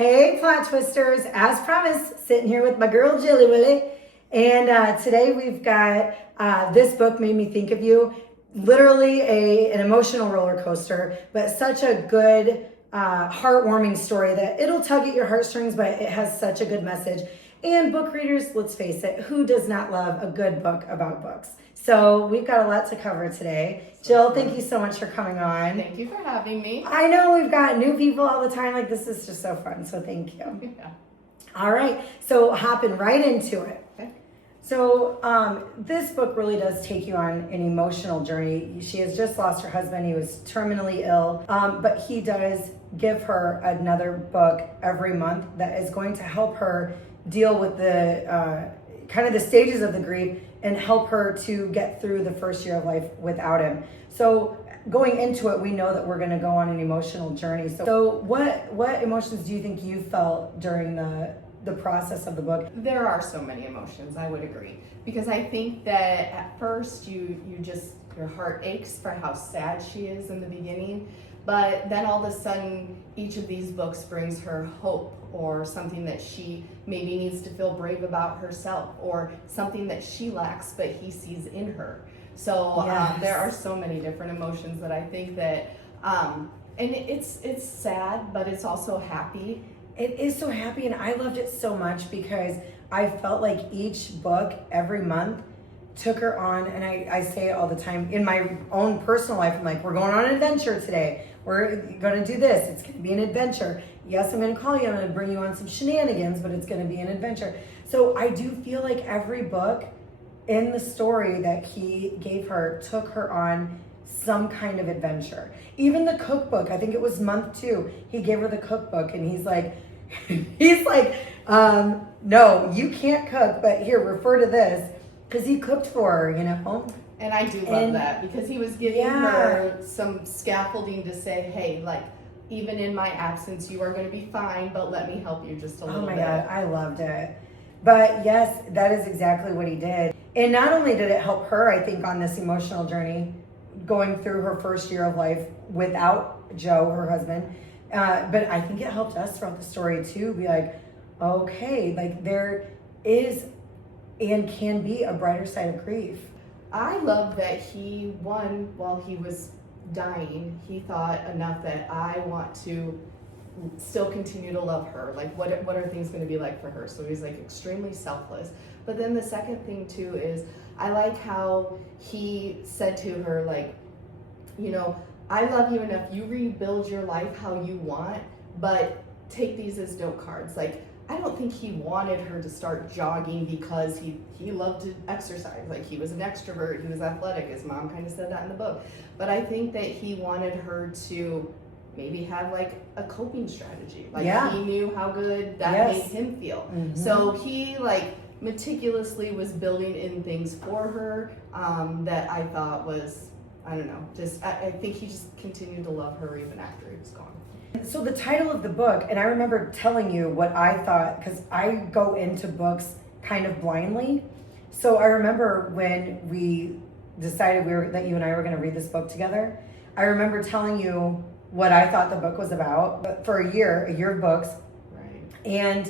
Hey, plot twisters! As promised, sitting here with my girl Jilly Willy, and today we've got this book made me think of you. Literally an emotional roller coaster, but such a good, heartwarming story that it'll tug at your heartstrings, but it has such a good message. And book readers, let's face it, who does not love a good book about books? So we've got a lot to cover today. Jill, thank you so much for coming on. Thank you for having me. I know we've got new people all the time. Like, this is just so fun. So thank you. Yeah. All right. So hopping right into it. Okay. So this book really does take you on an emotional journey. She has just lost her husband. He was terminally ill. But he does give her another book every month that is going to help her deal with the kind of the stages of the grief and help her to get through the first year of life without him. So going into it, we know that we're going to go on an emotional journey. So what emotions do you think you felt during the process of the book? There are so many emotions, I would agree. Because I think that at first your heart aches for how sad she is in the beginning. But then all of a sudden, each of these books brings her hope or something that she maybe needs to feel brave about herself or something that she lacks but he sees in her. So Yes. there are so many different emotions that I think that, and it's sad, but it's also happy. It is so happy, and I loved it so much because I felt like each book every month took her on, and I say it all the time in my own personal life. I'm like, we're going on an adventure today. We're going to do this. It's going to be an adventure. Yes, I'm going to call you. I'm going to bring you on some shenanigans, but it's going to be an adventure. So I do feel like every book in the story that he gave her took her on some kind of adventure. Even the cookbook, I think it was month 2, he gave her the cookbook, and he's like, no, you can't cook, but here, refer to this, because he cooked for her, you know? And I do love that because he was giving her some scaffolding to say, hey, like, even in my absence, you are going to be fine, but let me help you just a little bit. Oh my God, I loved it. But yes, that is exactly what he did. And not only did it help her, I think, on this emotional journey, going through her first year of life without Joe, her husband, but I think it helped us throughout the story too, be like, okay, like there is and can be a brighter side of grief. I love that he, while he was dying, he thought enough that I want to still continue to love her. Like, what are things going to be like for her? So he's like extremely selfless. But then the second thing too is I like how he said to her, like, you know, I love you enough. You rebuild your life how you want, but take these as note cards. Like, I don't think he wanted her to start jogging because he loved to exercise. Like, he was an extrovert, he was athletic. His mom kind of said that in the book. But I think that he wanted her to maybe have like a coping strategy. Like, he knew how good that made him feel. Mm-hmm. So he like meticulously was building in things for her that I thought was, I don't know, just I think he just continued to love her even after he was gone. So the title of the book, and I remember telling you what I thought, because I go into books kind of blindly. So I remember when we decided that you and I were going to read this book together, I remember telling you what I thought the book was about, but for a year of books. Right. And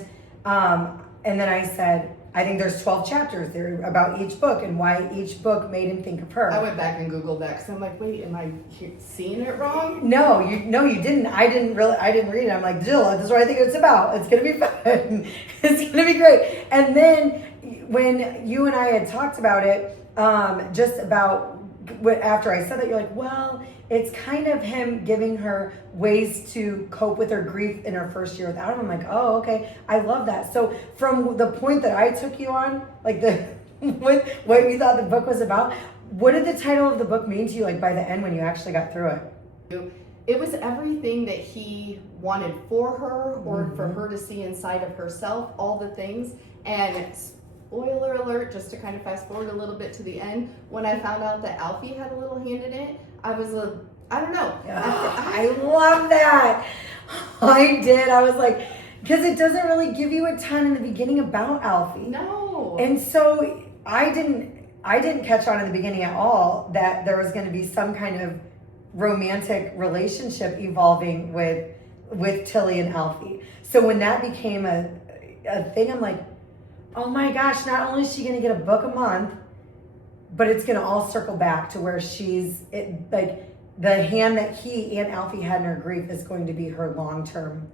then I said, I think there's 12 chapters there about each book and why each book made him think of her. I went back and Googled that because I'm like, wait, am I seeing it wrong? No, you didn't. I didn't read it. I'm like, Jill, this is what I think it's about. It's going to be fun. It's going to be great. And then when you and I had talked about it, just about after I said that, you're like, well, it's kind of him giving her ways to cope with her grief in her first year without him. I'm like, oh, okay. I love that. So from the point that I took you on, like what you thought the book was about, what did the title of the book mean to you, like by the end when you actually got through it? It was everything that he wanted for her or for her to see inside of herself, all the things. And spoiler alert, just to kind of fast forward a little bit to the end, when I found out that Alfie had a little hand in it, I was I don't know. I love that. I did. I was like, because it doesn't really give you a ton in the beginning about Alfie. No. And so I didn't catch on in the beginning at all that there was going to be some kind of romantic relationship evolving with with Tilly and Alfie. So when that became a thing, I'm like, oh my gosh, not only is she going to get a book a month, but it's going to all circle back to where like the hand that he and Alfie had in her grief is going to be her long-term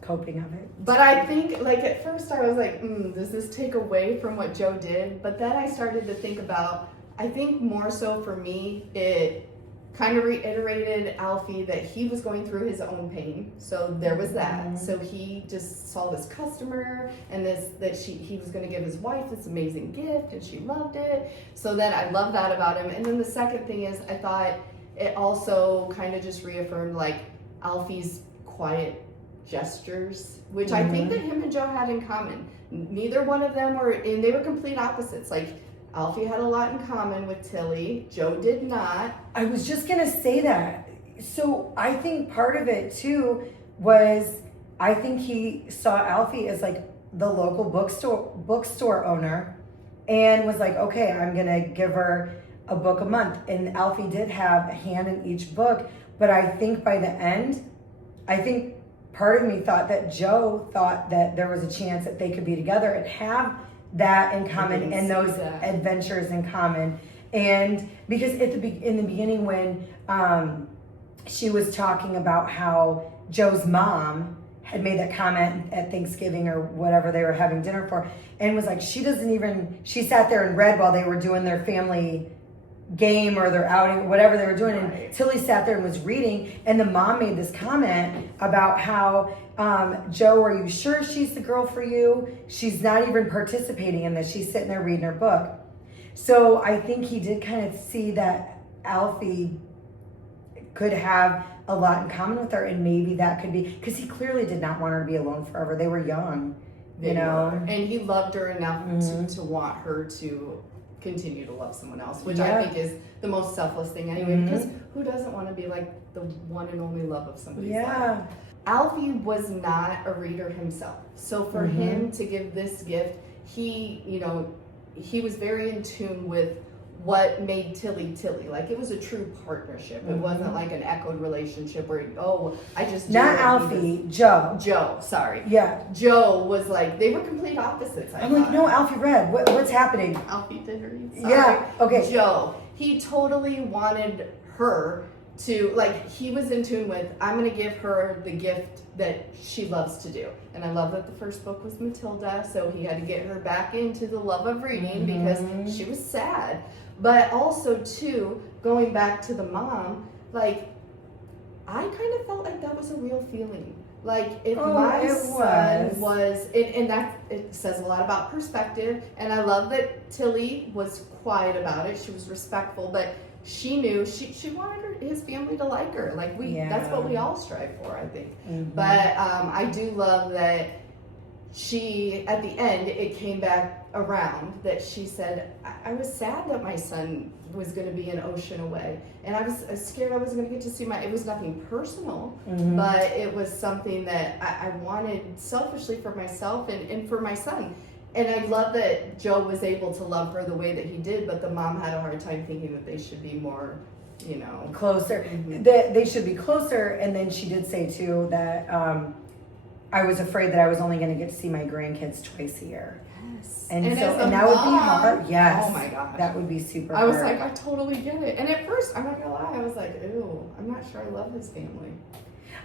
coping of it. But I think, like, at first I was like, does this take away from what Joe did? But then I started to think about, I think more so for me, it kind of reiterated Alfie that he was going through his own pain. So there was that. Mm-hmm. So he just saw this customer and he was going to give his wife this amazing gift and she loved it. So then I love that about him. And then the second thing is I thought it also kind of just reaffirmed like Alfie's quiet gestures, which I think that him and Joe had in common. Neither one of them and they were complete opposites. Like Alfie had a lot in common with Tilly. Joe did not. I was just going to say that. So I think part of it too was, I think he saw Alfie as like the local bookstore owner and was like, okay, I'm going to give her a book a month. And Alfie did have a hand in each book. But I think by the end, I think part of me thought that Joe thought that there was a chance that they could be together and have that in common and those adventures in common. And because in the beginning when she was talking about how Joe's mom had made that comment at Thanksgiving or whatever they were having dinner for, and was like, she sat there and read while they were doing their family game or their outing, whatever they were doing. Right. And Tilly sat there and was reading, and the mom made this comment about how, Joe, are you sure she's the girl for you? She's not even participating in this. She's sitting there reading her book. So I think he did kind of see that Alfie could have a lot in common with her, and maybe that could be, because he clearly did not want her to be alone forever. They were young, you know. And he loved her enough to want her to continue to love someone else, which I think is the most selfless thing anyway, because who doesn't want to be like the one and only love of somebody's life? Alfie was not a reader himself, so for him to give this gift, he was very in tune with what made Tilly Tilly. Like, it was a true partnership. It wasn't like an echoed relationship where, I just do not Alfie, Joe. Joe, sorry. Yeah. Joe was like, they were complete opposites. I'm like, no, Alfie read. What's happening? Alfie did read. Sorry. Yeah, okay. Joe, he totally wanted her to, like, he was in tune with, I'm going to give her the gift that she loves to do. And I love that the first book was Matilda, so he had to get her back into the love of reading because she was sad. But also, too, going back to the mom, like, I kind of felt like that was a real feeling. Like, if my son was, and that, it says a lot about perspective, and I love that Tilly was quiet about it. She was respectful, but she knew she wanted his family to like her. Like, that's what we all strive for, I think. But I do love that she, at the end, it came back around that she said, I was sad that my son was going to be an ocean away, and I was scared I wasn't going to get to see it was nothing personal, but it was something that I wanted selfishly for myself and for my son. And I love that Joe was able to love her the way that he did, but the mom had a hard time thinking that they should be more, closer. That they should be closer. And then she did say too that I was afraid that I was only going to get to see my grandkids twice a year. Yes. And that would be hard. Yes. Oh my gosh. That would be super hard. I was like, I totally get it. And at first, I'm not going to lie, I was like, ew, I'm not sure I love his family.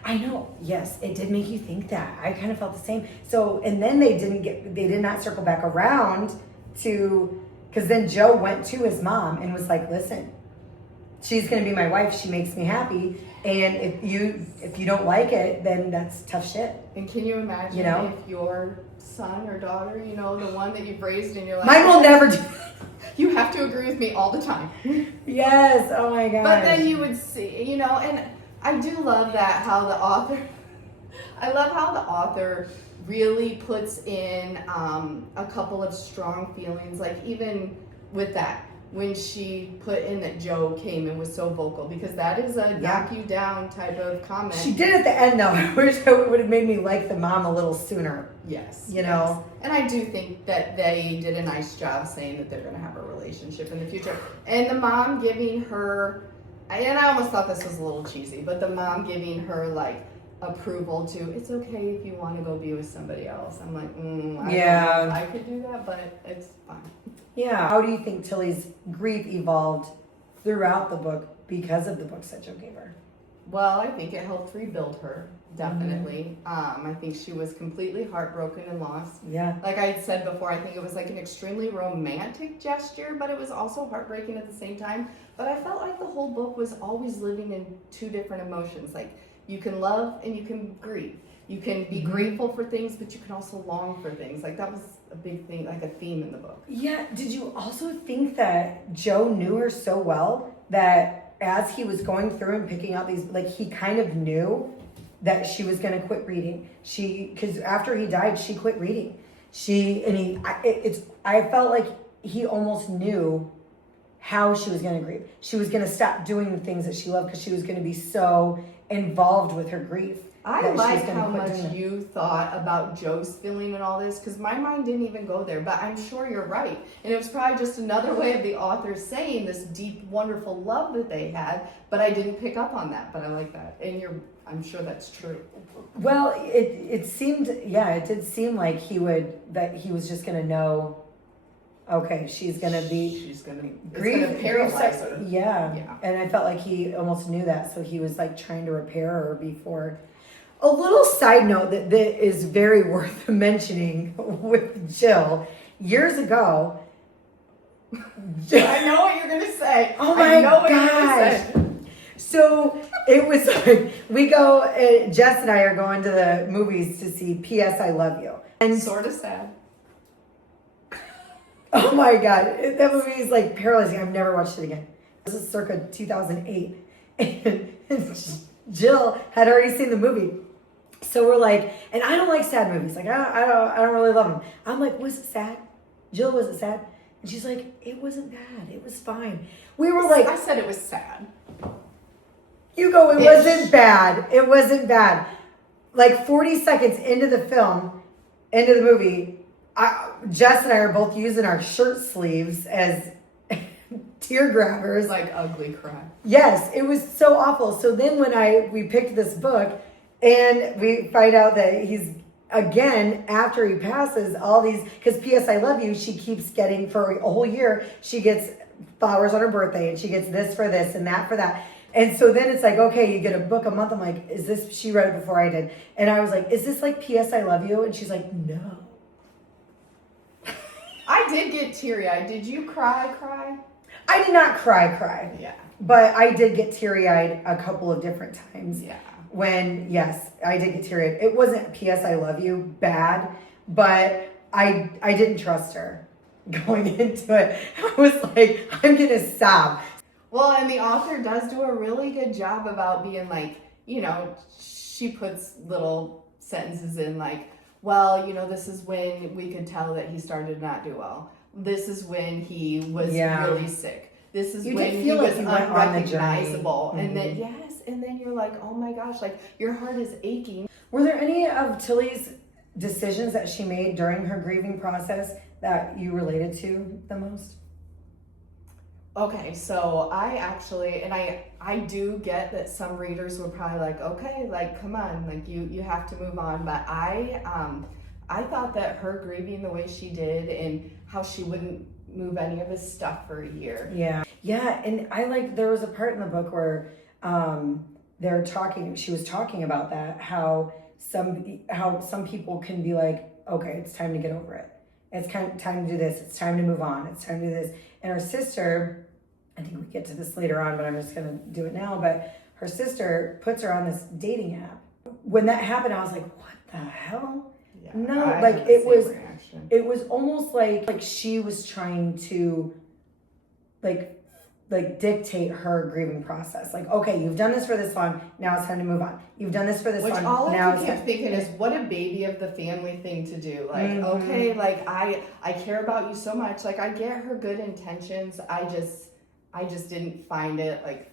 I know. Yes, it did make you think that. I kind of felt the same. So, and then they did not circle back around to, because then Joe went to his mom and was like, listen, she's going to be my wife. She makes me happy. And if you don't like it, then that's tough shit. And can you imagine if your son or daughter, the one that you've raised in your life, mine will never do that. You have to agree with me all the time. Yes. Oh my gosh. But then you would see, and I do love that I love how the author really puts in a couple of strong feelings, like even with that, when she put in that Joe came and was so vocal, because that is a knock you down type of comment. She did at the end though. I wish it would have made me like the mom a little sooner. Yes. Yes. And I do think that they did a nice job saying that they're going to have a relationship in the future. And the mom giving her, and I almost thought this was a little cheesy, but the mom giving her like approval to, it's okay if you want to go be with somebody else. I'm like, I don't know if I could do that, but it's fine. Yeah. How do you think Tilly's grief evolved throughout the book because of the books that Joe gave her? Well, I think it helped rebuild her, definitely. I think she was completely heartbroken and lost. Yeah. Like I had said before, I think it was like an extremely romantic gesture, but it was also heartbreaking at the same time. But I felt like the whole book was always living in two different emotions. Like, you can love and you can grieve. You can be grateful for things, but you can also long for things. Like, that was a big thing, like a theme in the book. Yeah. Did you also think that Joe knew her so well that as he was going through and picking out these, like, he kind of knew that she was going to quit reading. Because after he died, she quit reading. I felt like he almost knew how she was going to grieve. She was going to stop doing the things that she loved because she was going to be so involved with her grief. I like how much you thought about Joe's feeling and all this, because my mind didn't even go there, but I'm sure you're right. And it was probably just another way of the author saying this deep, wonderful love that they had, but I didn't pick up on that, but I like that. And I'm sure that's true. Well, it seemed, it did seem like he was just going to know, okay, she's going to paralyze her. Yeah. And I felt like he almost knew that, so he was like trying to repair her before. A little side note that is very worth mentioning with Jill. Years ago, I know what you're gonna say. Oh my gosh! So it was like Jess and I are going to the movies to see P.S. I Love You, and sort of sad. Oh my god, that movie is like paralyzing. I've never watched it again. This is circa 2008, and Jill had already seen the movie. So we're like, and I don't like sad movies. Like I don't really love them. I'm like, was it sad? Jill, was it sad? And she's like, it wasn't bad. It was fine. We were like, I said it was sad. You go, it wasn't bad. It wasn't bad. Like 40 seconds into the film, into the movie, Jess and I are both using our shirt sleeves as tear grabbers. Like ugly cry. Yes, it was so awful. So then when we picked this book, and we find out that he's, again, after he passes, all these, because P.S. I Love You, she keeps getting, for a whole year, she gets flowers on her birthday, and she gets this for this, and that for that. And so then it's like, okay, you get a book a month. I'm like, she read it before I did. And I was like, is this like P.S. I Love You? And she's like, no. I did get teary-eyed. Did you cry? I did not cry. Yeah. But I did get teary-eyed a couple of different times. Yeah. When, yes, I did get teary-eyed. It wasn't P.S. I Love You bad, but I didn't trust her going into it. I was like, I'm going to sob. Well, and the author does do a really good job about being like, she puts little sentences in like, well, this is when we could tell that he started to not do well. This is when he was really sick. This is when he was unrecognizable. And then, and then you're like, oh my gosh, like your heart is aching. Were there any of Tilly's decisions that she made during her grieving process that you related to the most? Okay, so I actually, and I do get that some readers were probably like, okay, like come on, like you have to move on. But I thought that her grieving the way she did and how she wouldn't move any of his stuff for a year. Yeah, and there was a part in the book where she was talking about that, how some people can be like, okay, it's time to get over it. It's time to do this. It's time to move on. It's time to do this. And her sister, I think we get to this later on, but I'm just going to do it now. But her sister puts her on this dating app. When that happened, I was like, what the hell? Yeah, No, I like had the same reaction. It was almost like she was trying to like dictate her grieving process. Like, okay, you've done this for this long, now it's time to move on. You've done this for this long, all now I kept thinking is, what a baby of the family thing to do. Like, okay, like I care about you so much. Like I get her good intentions. I just didn't find it like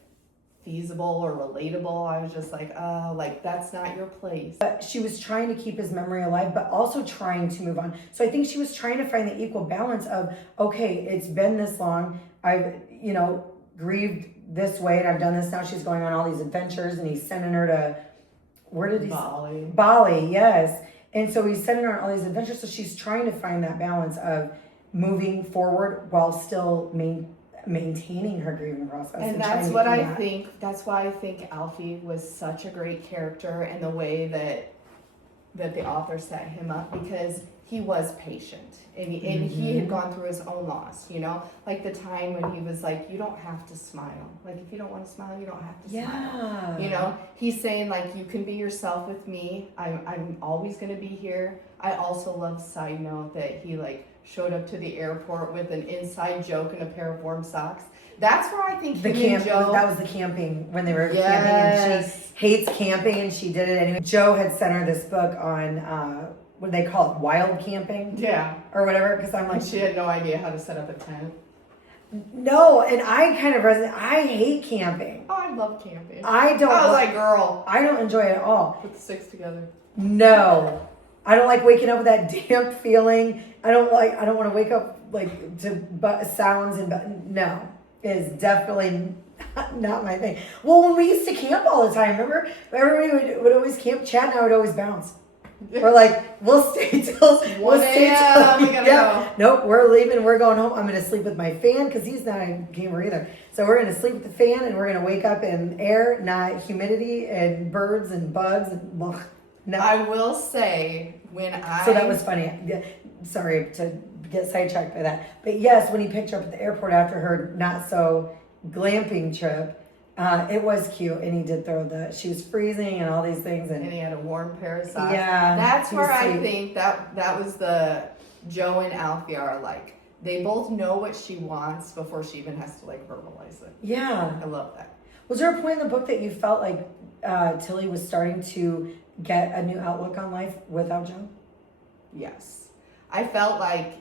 feasible or relatable. I was just like, oh, like that's not your place. But she was trying to keep his memory alive, but also trying to move on. So I think she was trying to find the equal balance of, okay, it's been this long. I've, grieved this way and I've done this now. She's going on all these adventures and he's sending her to where did he Bali. Bali, yes. And so he's sending her on all these adventures. So she's trying to find that balance of moving forward while still maintaining her grieving process. And that's what I think. That's why I think Alfie was such a great character, and the way that the author set him up, because he was patient, and he had gone through his own loss, you know, like the time when he was like, you don't have to smile, like if you don't want to smile, you don't have to smile, you know. He's saying like, you can be yourself with me, I'm always going to be here. I also love, side note, that he like showed up to the airport with an inside joke and a pair of warm socks. That's where I think Joe, that was the camping, when they were camping, and she hates camping and she did it anyway. Joe had sent her this book on what do they call it, wild camping, or whatever, because I'm like, she had no idea how to set up a tent. No, and I kind of resonate. I hate camping. Oh, I love camping. I was like, girl, I don't enjoy it at all. Put the sticks together. No, I don't like waking up with that damp feeling. I don't want to wake up like to sounds no. Is definitely not my thing. Well, when we used to camp all the time, remember? Everybody would always camp. Chad and I would always bounce. We're like, we'll stay till we gotta go. Nope, we're leaving. We're going home. I'm going to sleep with my fan because he's not a gamer either. So we're going to sleep with the fan, and we're going to wake up in air, not humidity and birds and bugs and no. I will say So that was funny. Sorry to get sidetracked by that. But yes, when he picked her up at the airport after her not so glamping trip, it was cute, and he did throw she was freezing and all these things, and he had a warm pair of socks. Yeah, that's where I think that was the Joe and Alfie are like, they both know what she wants before she even has to like verbalize it. Yeah, I love that. Was there a point in the book that you felt like Tilly was starting to get a new outlook on life without Joe? Yes, I felt like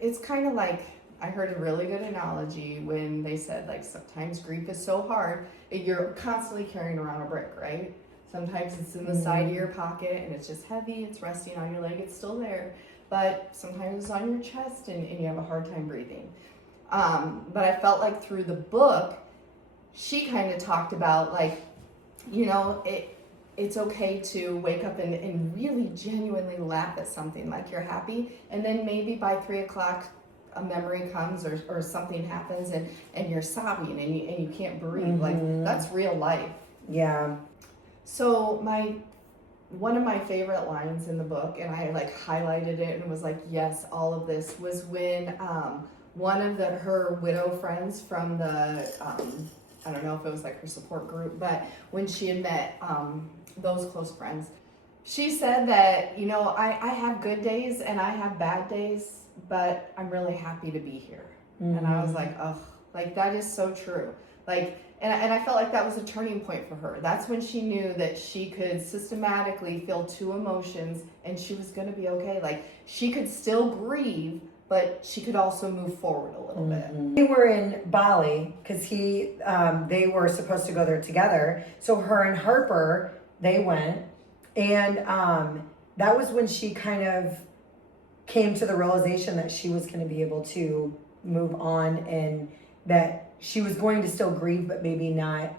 it's kind of like, I heard a really good analogy when they said, like, sometimes grief is so hard, you're constantly carrying around a brick, right? Sometimes it's in the side of your pocket and it's just heavy, it's resting on your leg, it's still there. But sometimes it's on your chest and you have a hard time breathing. But I felt like through the book, she kind of talked about, like, you know, it's okay to wake up and really genuinely laugh at something, like you're happy, and then maybe by 3 o'clock, a memory comes or something happens and you're sobbing and you can't breathe. Like, that's real life. Yeah. So one of my favorite lines in the book, and I like highlighted it and was like, yes, all of this, was when one of her widow friends from the I don't know if it was like her support group, but when she had met those close friends, she said that, you know, I have good days and I have bad days, but I'm really happy to be here. And I was like, oh, like that is so true. Like, and I felt like that was a turning point for her. That's when she knew that she could systematically feel two emotions and she was going to be okay. Like, she could still grieve, but she could also move forward a little bit. They were in Bali because they were supposed to go there together. So her and Harper, they went, and that was when she kind of came to the realization that she was going to be able to move on, and that she was going to still grieve, but maybe not.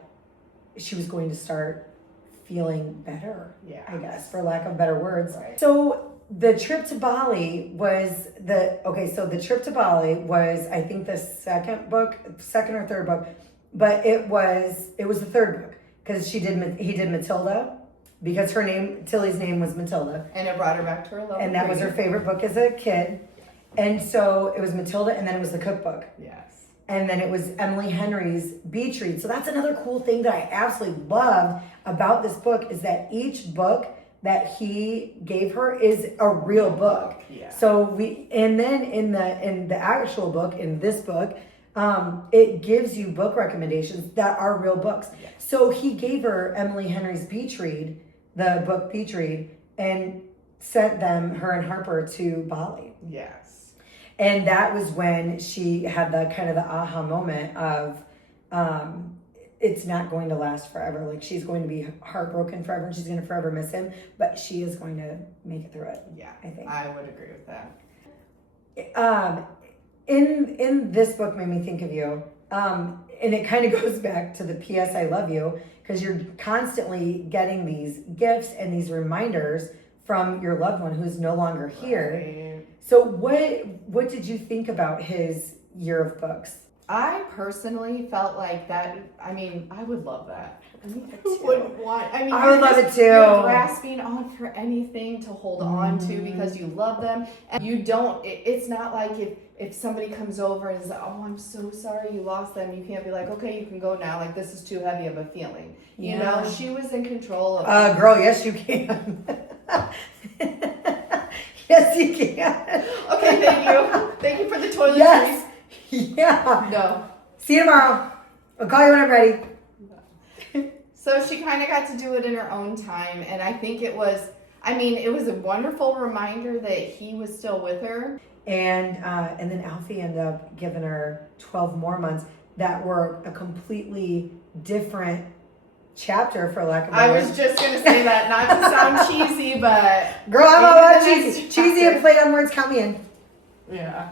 She was going to start feeling better, I guess, for lack of better words. Right. So the trip to Bali was the trip to Bali was, I think, the second or third book, but it was the third book, because he did Matilda, because Tilly's name was Matilda. And it brought her back to her love. And that was her favorite book as a kid. And so it was Matilda, and then it was the cookbook. Yes. And then it was Emily Henry's Beach Read. So that's another cool thing that I absolutely loved about this book, is that each book that he gave her is a real book. Yeah. So and then in the actual book, in this book, it gives you book recommendations that are real books. Yes. So he gave her Emily Henry's Beach Read, the book Beach Read, and sent her and Harper to Bali. Yes. And that was when she had the kind of the aha moment of, it's not going to last forever. Like, she's going to be heartbroken forever, and she's going to forever miss him, but she is going to make it through it. Yeah, I think. I would agree with that. In this book, made me think of you. and it kind of goes back to the P.S. I love you, because you're constantly getting these gifts and these reminders from your loved one who's no longer here. Right. So what did you think about his year of books? I personally felt like that. I mean, I would love that. Who Wouldn't want? I mean, I would love it too. You're grasping on for anything to hold on to because you love them, and you don't. It's not like if somebody comes over and is like, "Oh, I'm so sorry you lost them," you can't be like, "Okay, you can go now." Like, this is too heavy of a feeling. You know, she was in control of. Girl, yes you can. Yes, you can. Okay, thank you. Thank you for the toiletries. Yes. Yeah. No. See you tomorrow. I'll call you when I'm ready. So she kind of got to do it in her own time, and I think it was a wonderful reminder that he was still with her. And then Alfie ended up giving her 12 more months that were a completely different chapter, for lack of a better I word. was just gonna say that, not to sound cheesy, but Girl, I'm all about maybe the cheesy. next Cheesy chapter. and play on words, count me in. Yeah.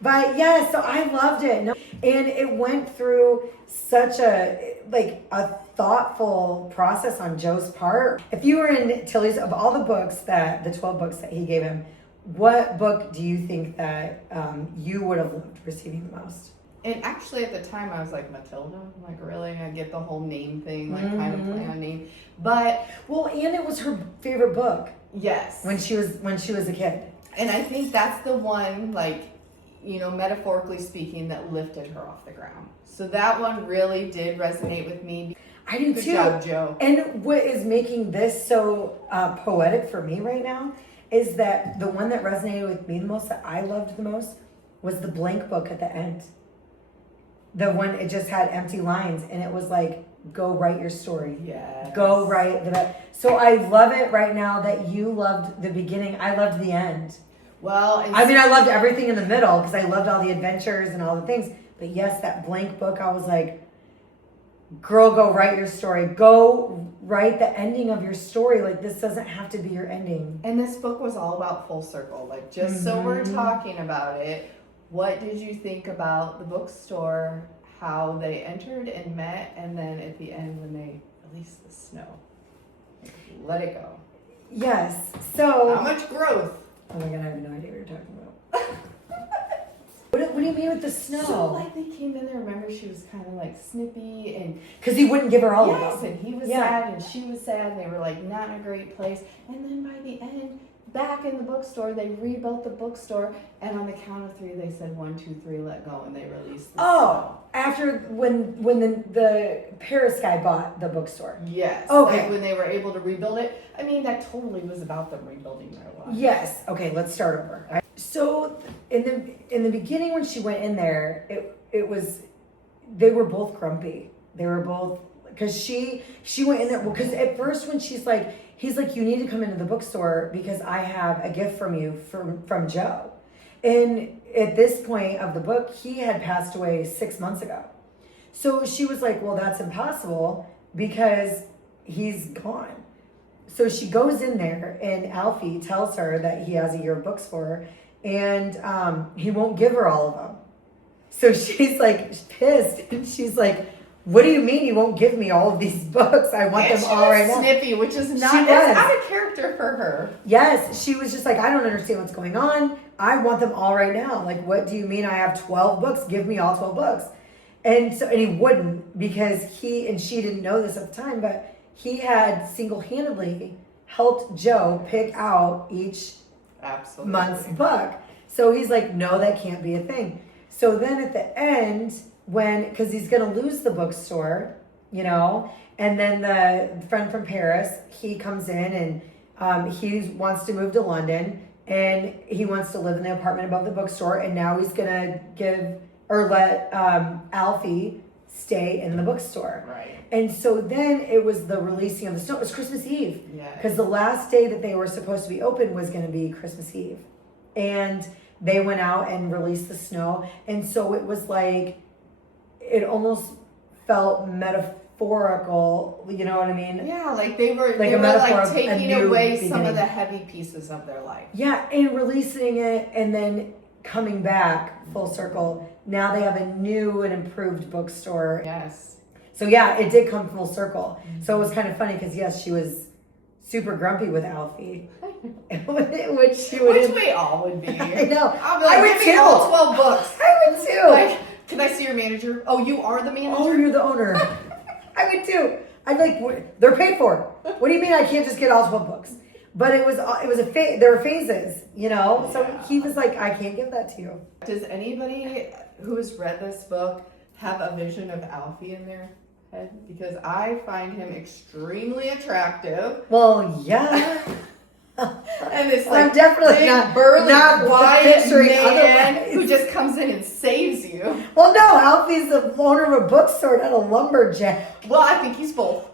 But yeah, so I loved it. No, and it went through such a thoughtful process on Joe's part. If you were in Tilly's, of all the books the 12 books that he gave him, what book do you think that you would have loved receiving the most? And actually, at the time, I was like, Matilda? I'm like, really? I get the whole name thing, like kind of play on name. But Well, and it was her favorite book yes, when she was a kid. and I think that's the one, like, metaphorically speaking, that lifted her off the ground. So that one really did resonate with me. I do Good too. job, Joe. And what is making this so poetic for me right now is that the one that resonated with me the most, that I loved the most, was the blank book at the end. The one, it just had empty lines, and it was like, go write your story. Yes. Go write So I love it right now that you loved the beginning. I loved the end. Well, I mean, I loved everything in the middle because I loved all the adventures and all the things. But yes, that blank book, I was like, girl, go write your story. Go write the ending of your story. Like, this doesn't have to be your ending. And this book was all about full circle. Like, just so we're talking about it, what did you think about the bookstore, how they entered and met, and then at the end when they released the snow? Let it go. Yes. So. How much growth? Oh my God, I have no idea what you're talking about. What do you mean with the snow? So, like, they came in there, remember, she was kind of like snippy and Because he wouldn't give her all of yes, them. and he was Yeah. sad and she was sad and they were like not in a great place. And then by the end, back in the bookstore, they rebuilt the bookstore, and on the count of 3 they said 1, 2, 3, let go, and they released the Oh, after when the Paris guy bought the bookstore. snow. Yes. Okay. Like when they were able to rebuild it. I mean, that totally was about them rebuilding their life. Yes. Okay, let's start over. So in the beginning when she went in there, it was, they were both grumpy. They were both, because she went in there, well, because at first when he's like, you need to come into the bookstore because I have a gift from you from Joe. And at this point of the book, he had passed away 6 months ago. So she was like, well, that's impossible because he's gone. So she goes in there and Alfie tells her that he has a year of books for her, and he won't give her all of them. So she's like pissed, and she's like, what do you mean you won't give me all of these books? I want them all right now. Snippy, which is not She was. that's out of character for her. Yes, she was just like, I don't understand what's going on. I want them all right now. Like, what do you mean I have 12 books? Give me all 12 books. And he wouldn't, because he and she didn't know this at the time, but he had single-handedly helped Joe pick out each Absolutely. month's book. So he's like, no, that can't be a thing. So then at the end, because he's going to lose the bookstore, and then the friend from Paris, he comes in and he wants to move to London, and he wants to live in the apartment above the bookstore, and now he's going to let Alfie stay in the bookstore. Right. And so then it was the releasing of the snow. It was Christmas Eve. Yeah. Because the last day that they were supposed to be open was going to be Christmas Eve. And they went out and released the snow. And so it was like, it almost felt metaphorical, you know what I mean? Yeah, like they were Like a metaphor of a taking new away some beginning. of the heavy pieces of their life. Yeah, and releasing it, and then coming back full circle. Now they have a new and improved bookstore. Yes. So yeah, it did come full circle. So it was kind of funny because yes, she was super grumpy with Alfie, which we all would be. I know. I'll be like, I would give me too. all 12 books. I would too. Like, can I see your manager? Oh, you are the manager? Oh, you're the owner. I would too. I'd like, they're paid for. What do you mean I can't just get all 12 books? But it was there were phases, you know? So he was like, I can't give that to you. Does anybody who has read this book have a vision of Alfie in their head? Because I find him extremely attractive. Well, yeah. And it's I'm like definitely big, not burly, not quiet picturing man otherwise. who just comes in and saves you. Well, no, Alfie's the owner of a bookstore, not a lumberjack. Well, I think he's both.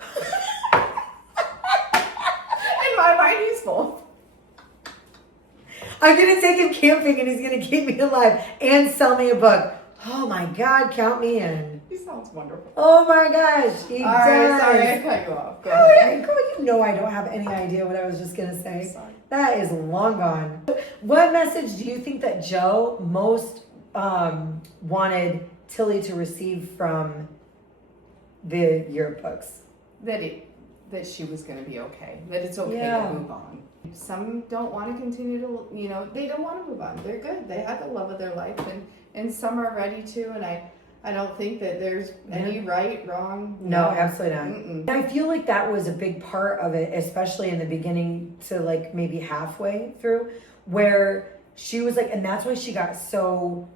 In my mind, he's both. I'm gonna take him camping and he's gonna keep me alive and sell me a book. Oh my God, count me in. He sounds wonderful. Oh my gosh, he All does. right, sorry, I cut you off. Go Oh, ahead. yeah, girl, you know I don't have any idea what I was just gonna say. Sorry. That is long gone. What message do you think that Joe most wanted Tilly to receive from the yearbooks? That she was going to be okay. That it's okay Yeah. to move on. Some don't want to continue to, they don't want to move on. They're good. They have the love of their life, and some are ready to. And I don't think that there's any right, wrong. No, absolutely not. Mm-mm. I feel like that was a big part of it, especially in the beginning to like maybe halfway through, where she was like, and that's why she got so,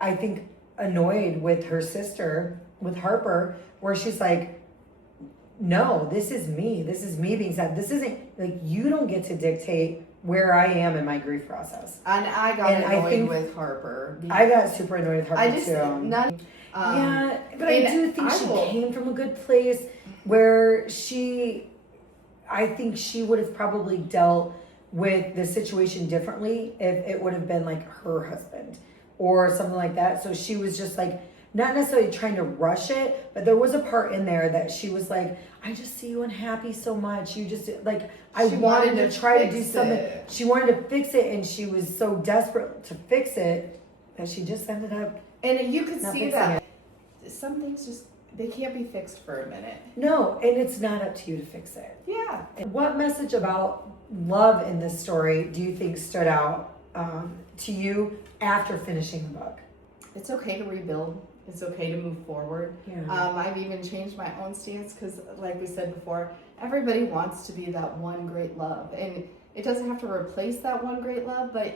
I think, annoyed with her sister, with Harper, where she's like, no, this is me. This is me being sad. This isn't, like, you don't get to dictate where I am in my grief process. And I got And I annoyed think- with Harper. I got super annoyed with Harper I just, too. none. Yeah, but I and do think I she will- came from a good place where I think she would have probably dealt with the situation differently if it would have been like her husband or something like that. So she was just like, not necessarily trying to rush it, but there was a part in there that she was like, I just see you unhappy so much. You just like, I She wanted wanted to to try to do fix something. it. She wanted to fix it, and she was so desperate to fix it that she just ended up And you could not see fixing that. Some things just, they can't be fixed for a minute. No, and it's not up to you to fix it. Yeah. What message about love in this story do you think stood out to you after finishing the book? It's okay to rebuild. It's okay to move forward. Yeah. I've even changed my own stance because, like we said before, everybody wants to be that one great love. And it doesn't have to replace that one great love, but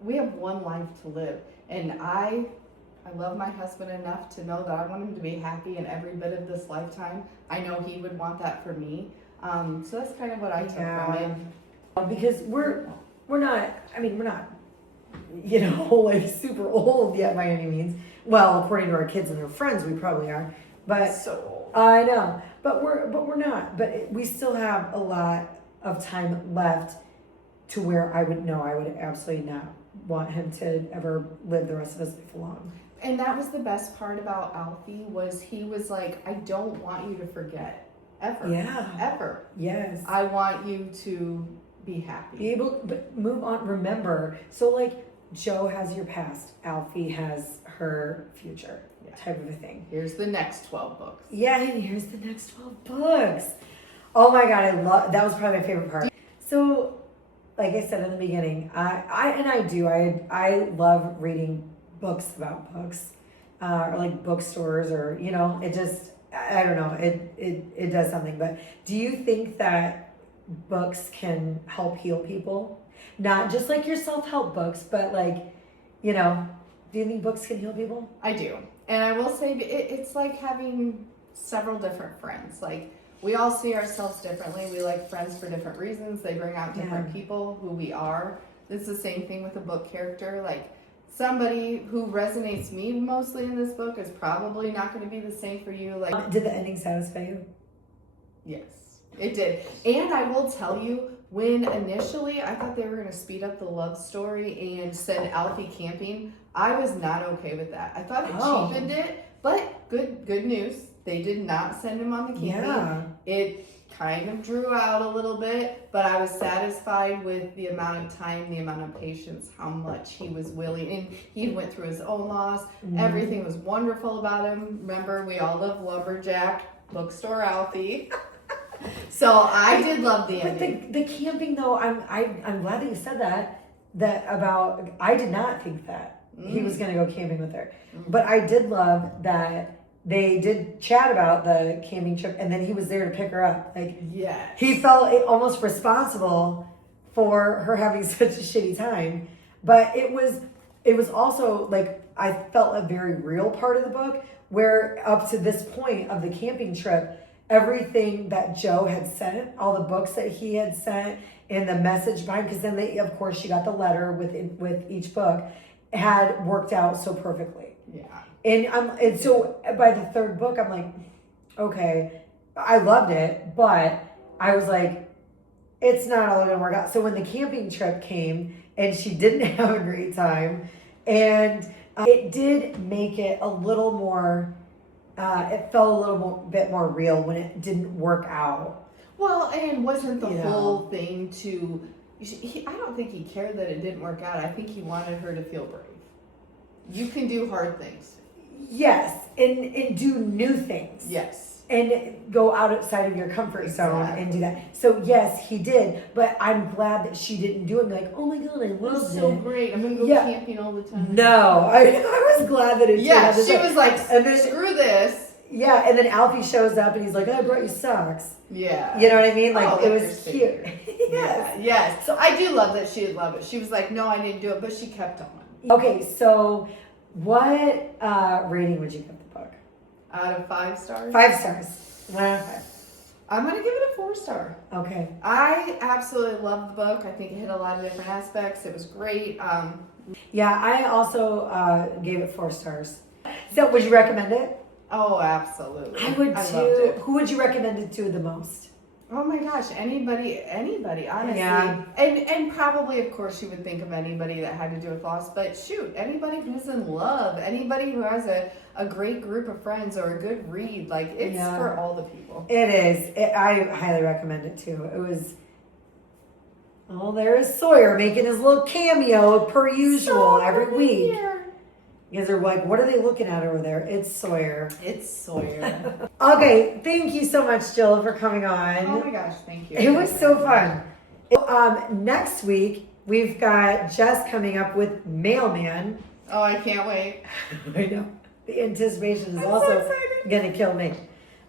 we have one life to live. And I love my husband enough to know that I want him to be happy in every bit of this lifetime. I know he would want that for me. So that's kind of what I took from it. Because we're not, like super old yet by any means. Well, according to our kids and their friends, we probably are. But So I know, but we're not. But we still have a lot of time left to where I would absolutely not want him to ever live the rest of his life alone. And that was the best part about Alfie was he was like, I don't want you to forget ever. Yeah. Ever. Yes. I want you to be happy. Be able to move on, remember. So like Joe has your past, Alfie has her future, type of a thing. Here's the next 12 books. Yeah, and here's the next 12 books. Oh my God, that was probably my favorite part. So, like I said in the beginning, I love reading books about books, or like bookstores, or it just, I don't know, it does something. But do you think that books can help heal people? Not just like your self-help books, but like, do you think books can heal people? I do. And I will say it's like having several different friends. Like, we all see ourselves differently. We like friends for different reasons. They bring out different people, who we are. It's the same thing with a book character. Like, somebody who resonates me mostly in this book is probably not going to be the same for you. Like, Did the ending satisfy you? yes, it did. And I will tell you, when initially I thought they were going to speed up the love story and send Alfie camping, I was not okay with that. I thought it cheapened it, but good news. They did not send him on the camping. Yeah. It kind of drew out a little bit, but I was satisfied with the amount of time, the amount of patience, how much he was willing. And he went through his own loss. Everything was wonderful about him. Remember, we all love Lumberjack, Bookstore Alfie. So I did love the ending. But the camping though, I'm glad that you said that about, I did not think that he was gonna go camping with her. But I did love that they did chat about the camping trip, and then he was there to pick her up. Like, Yes. he felt almost responsible for her having such a shitty time. But it was also like, I felt a very real part of the book where up to this point of the camping trip, everything that Joe had sent, all the books that he had sent, and the message behind, because then they, of course, she got the letter with each book, had worked out so perfectly. Yeah. And so by the third book, I'm like, okay, I loved it, but I was like, it's not all gonna work out. So when the camping trip came and she didn't have a great time, and it did make it a little more, it felt a little bit more real when it didn't work out. Well, and wasn't the You whole thing to, I don't think he cared that it didn't work out. I think he wanted her to feel brave. You can do hard things. Yes, and do new things. Yes. And go outside of your comfort zone and do that. So yes, he did, but I'm glad that she didn't do it. And be like, oh my god, I loved it. So great. I'm gonna go camping all the time. No, I was glad that it. Yeah, she was like, and then, screw this. Yeah, and then Alfie shows up and he's like, I brought you socks. Yeah. You know what I mean? Like, it was cute. Yes. Yeah, yes. So I do love that she would love it. She was like, no, I didn't do it, but she kept on. Okay, so what rating would you give the book? Out of 5 stars? 5 stars. 1 out of 5. I'm going to give it a 4 star. Okay. I absolutely loved the book. I think it hit a lot of different aspects. It was great. Yeah, I also gave it 4 stars. So would you recommend it? Oh, absolutely. I would loved too. it. Who would you recommend it to the most? Oh my gosh, anybody, honestly. Yeah. And probably, of course, you would think of anybody that had to do with loss, but shoot, anybody who's in love, anybody who has a great group of friends or a good read, like, it's for all the people. It is. I highly recommend it too. It was, oh, there is Sawyer making his little cameo per usual every week. You guys are like, what are they looking at over there? It's Sawyer. It's Sawyer. Okay, thank you so much, Jill, for coming on. Oh my gosh, thank you. It was so fun. Next week, we've got Jess coming up with Mailman. Oh, I can't wait. I know. The anticipation is I'm also so excited. going to kill me.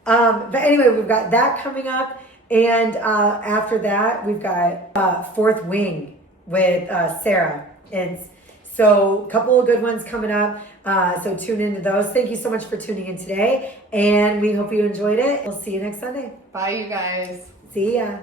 But anyway, we've got that coming up. And after that, we've got Fourth Wing with Sarah. And so a couple of good ones coming up. So tune into those. Thank you so much for tuning in today. And we hope you enjoyed it. We'll see you next Sunday. Bye, you guys. See ya.